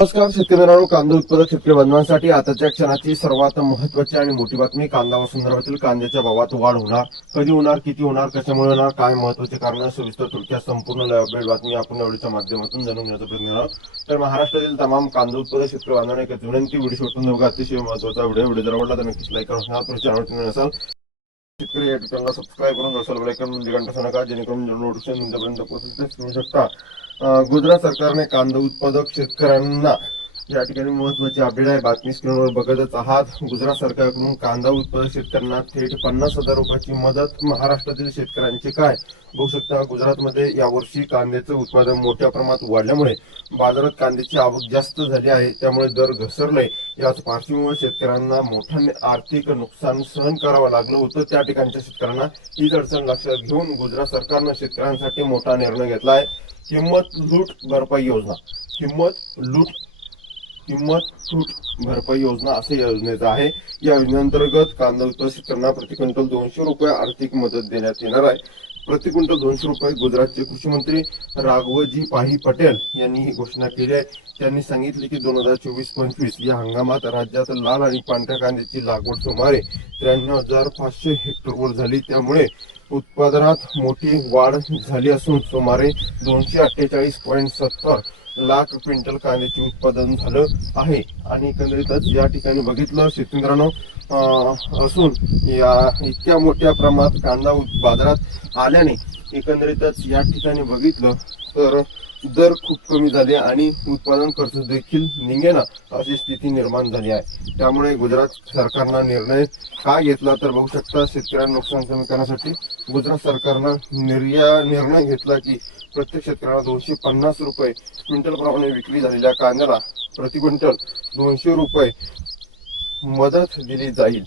नमस्कार शेतकऱ्यांनो कांदा उत्पादक शेतकरी बांधवांसाठी आताच्या क्षणाची सर्वात महत्वाची आणि मोठी बातमी कांदा व संदर्भातील कांद्याच्या भावात वाढ होणार कधी होणार किती होणार कशामुळे होणार काय महत्त्वाचे कारण सविस्तर थोडक्यात संपूर्ण अपडेट बातमी आपण एवढीच्या माध्यमातून जाणून घेण्याचा प्रयत्न करणार तर महाराष्ट्रातील तमाम कांदा उत्पादक शेतकरी बांधवांना एक विनंती व्हिडिओ शोधून बघा अतिशय महत्त्वाचा व्हिडिओ व्हिडिओ जर आवडला तर नक्कीच लाईक करा. तर चॅनल असाल शेतकरी या ठिकाणी सबस्क्राईब करून रसाल बेलायकन म्हणजे घंटा नका जेणेकरून नोटिफिकेशन तुमच्यापर्यंत पोहोचते मिळू शकता. गुजरात सरकारने कांदा उत्पादक शेतकऱ्यांना या ठिकाणी महत्वाची अपडेट आहे. बातमी स्क्रीनवर बघतच आहात. गुजरात सरकारकडून कांदा उत्पादक शेतकऱ्यांना थेट पन्नास हजार रुपयाची मदत महाराष्ट्रातील शेतकऱ्यांची काय? बघू शकता गुजरातमध्ये यावर्षी कांद्याचं उत्पादन मोठ्या प्रमाणात वाढल्यामुळे बाजारात कांद्याची आवक जास्त झाली आहे. त्यामुळे दर घसरले याच पार्श्वभूमीवर शेतकऱ्यांना मोठ्याने आर्थिक नुकसान सहन करावं लागलं होतं. त्या ठिकाणच्या शेतकऱ्यांना हीच अडचण लक्षात घेऊन गुजरात सरकारनं शेतकऱ्यांसाठी मोठा निर्णय घेतला आहे किंमत लूट भरपाई योजना. किंमत लूट किंमत तूट भरपाई योजना असं या योजनेचं आहे. या योजनेअंतर्गत कांदा उत्पादक शेतकऱ्यांना प्रति क्विंटल दोनशे रुपये आर्थिक मदत देण्यात येणार आहे. प्रति क्विंटल दोनशे रुपये गुजरातचे कृषी मंत्री राघवजी पाही पटेल यांनी ही घोषणा केली आहे. त्यांनी सांगितले की दोन हजार चोवीस पंचवीस या हंगामात राज्यात लाल आणि पांढऱ्या कांद्याची लागवड सुमारे त्र्याण्णव हजार पाचशे हेक्टरवर झाली. त्यामुळे उत्पादनात मोठी वाढ झाली असून सुमारे दोनशे अठ्ठेचाळीस पॉईंट सत्तर लाख क्विंटल कांद्याचे उत्पादन झालं आहे. आणि एकंदरीतच या ठिकाणी बघितलं शेतकऱ्यांनो असून या इतक्या मोठ्या प्रमाणात कांदा बाजारात आल्याने एकंदरीतच या ठिकाणी बघितलं तर दर खूप कमी झाले आणि उत्पादन खर्च देखील निघेना अशी स्थिती निर्माण झाली आहे. त्यामुळे गुजरात सरकारनं निर्णय का घेतला तर बघू शकता शेतकऱ्यांना नुकसान कमी करण्यासाठी गुजरात सरकारनं निर्या निर्णय घेतला की प्रत्येक शेतकऱ्याला दोनशे पन्नास रुपये क्विंटल प्रमाणे विक्री झालेल्या कांद्याला प्रति क्विंटल दोनशे रुपये मदत दिली जाईल.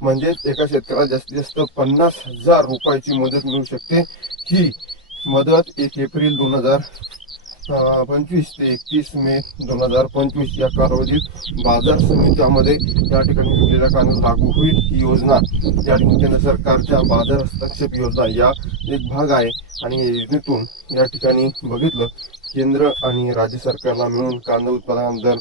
म्हणजेच एका शेतकऱ्याला जास्तीत जास्त पन्नास हजार रुपयाची मदत मिळू शकते. ही मदत एक एप्रिल दोन हजार पंचवीस ते एकतीस मे दोन हजार पंचवीस या कालावधीत बाजार समित्यामध्ये या ठिकाणी विकलेल्या कांदा लागू होईल ही योजना. या ठिकाणी केंद्र सरकारच्या बाजार हस्तक्षेप योजना या एक भाग आहे. आणि या योजनेतून या ठिकाणी बघितलं केंद्र आणि राज्य सरकारला मिळून कांदा उत्पादन दर